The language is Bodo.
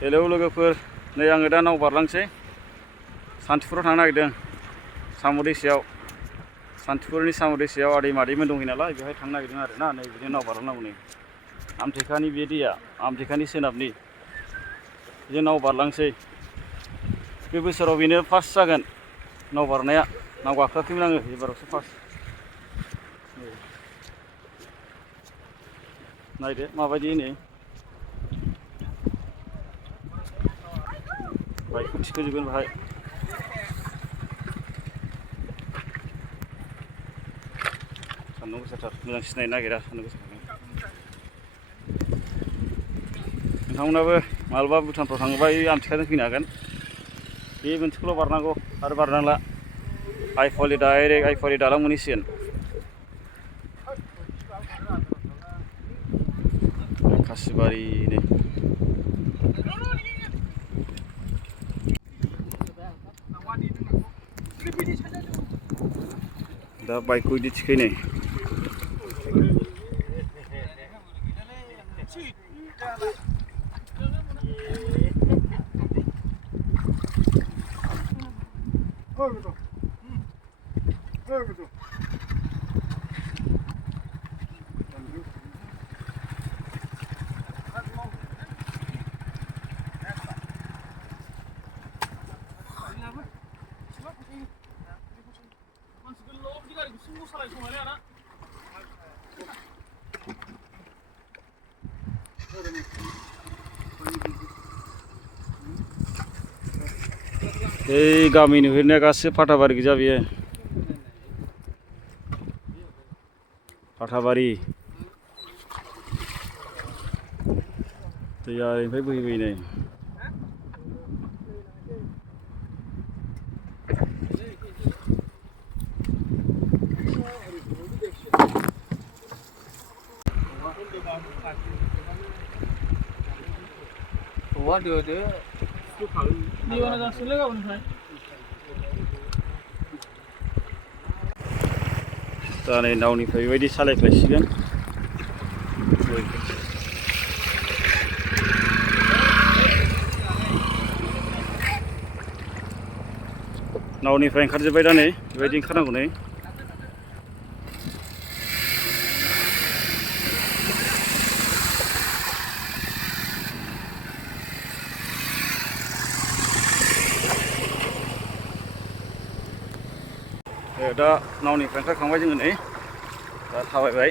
हेलौ लोगोफोर, नै आङो दा नाव बारलांसै। सान्तिपुराव थांनो नागिरदों साम' दैसायाव। सान्तिपुरनि साम' दैसायाव आदै मादैमोन दंहैयो नालाय, बेवहाय थांनो नागिरदों आरो ना। नै बिदिनो नाव बारलांनांगौ। नै आमथेखानि बे दैया, आमथेखानि सोनाबनि। बिदिनो नाव बारलांसै। बे बोसोराव बेनो फार्स्ट जागोन नाव बारनाया। नाव गाखोआखैमोन आङो, एबारावसो फार्स्ट। नायदो माबायदि नै बाइकखौ थिखोजोबगोन बेहाय। सान्दुं गोसाथार, मोजां सिनायनो नागिरा सान्दुं गोसाखौनो। नोंथांमोनाबो मालाबा भुटानफ्राव थाङोबा बे आमथेखाजों फैनो हागोन। बे मोनसेखौल' बारनांगौ आरो बारनांला। आइफवालि डाइरेक्ट आइफवालि दालां मोनहैसिगोन। खासिबारिनो दा बाइकखौ बिदि थिखोनाय। बै गामि नुहुरनाया गासिबो फाथाबारि गोजा बेयो। फाथाबारि दैया ओरैनिफ्राय बोहैबोयो। दा नै नावनिफ्राय बेबायदि सालायफ्लायसिगोन। नावनिफ्राय ओंखारजोब्बाय दा नै बेबायदि ओंखारनांगौ। नै दा नावनिफ्राय ओंखारखांबाय जोङो। नै दा थाबायबाय।